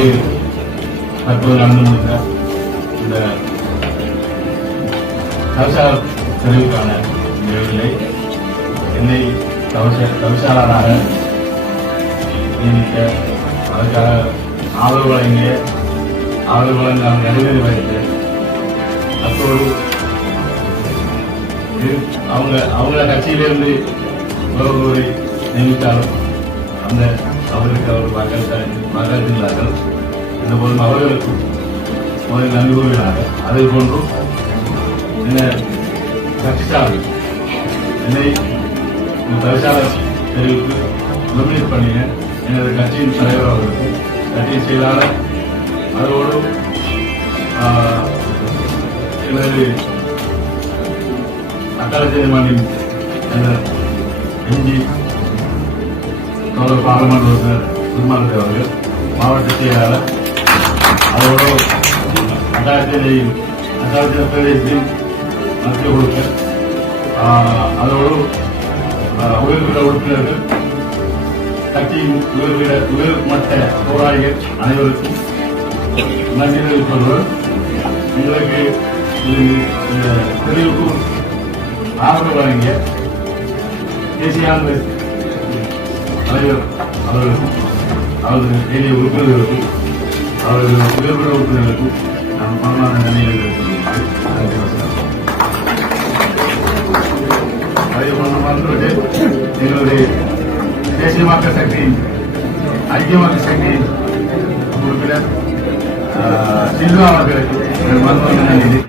வந்து தற்போது நடந்து முடிந்த இந்த தவிசாளர் தெரிவுக்கான நிகழ்வுகளை என்னை தவிச- தவிசாளராக நியமிக்க அதற்காக ஆதரவு வழங்கிய ஆதரவு வழங்க நான் நடுவேறி வைத்தேன் அத்தோடு அவங்க அவங்க கட்சியிலிருந்து ஒருவரை நியமித்தாலும் அந்த அவருக்கு அவர் மகள் வாக்களித்துள்ளார்கள் இந்த போதும் அவர்களுக்கு முதலில் நண்பர்களாக அதே போன்றும் என்ன கட்சி என்னை இந்த தவிசாளர் தெரிவுக்கு நொமினேட் பண்ணிய எனது கட்சியின் தலைவர் அவர்களுக்கு கட்சியின் செயலாளர் அதோடு எனது எனது மாநிலம் எம்ஜி தோழர் பார்லமெண்ட் உறுப்பினர் திருமாவளி அவர்கள் மாவட்ட செயலாளர் அதோடு அக்காலஜனை அக்காலஜன பிரதேசத்தின் மத்திய குழுக்கள் அதோடு ஆஹ், உறுப்பினர்கள் கட்சியின் உயர்விட உயர்மட்ட போராளிகள் அனைவருக்கும் நன்றி தெரிவித்துள்ளோம் எங்களுக்கு இது- ஆதரவு வழங்கிய தேசிய காங்கிரஸ் தலைவர் அவர்களுக்கும் அவரது ஏனைய உறுப்பினர்களுக்கும் அவரது உயர்விட உறுப்பினர்களுக்கும் நான் மனமான நன்றிகளை தெரிவித்துள்ளேன் எங்களுடைய தேசிய மக்கள் சக்தியின் ஐக்கிய மக்கள் சக்தியின் உறுப்பினர் சில்வா அவர்களுக்கு மனமான நன்றி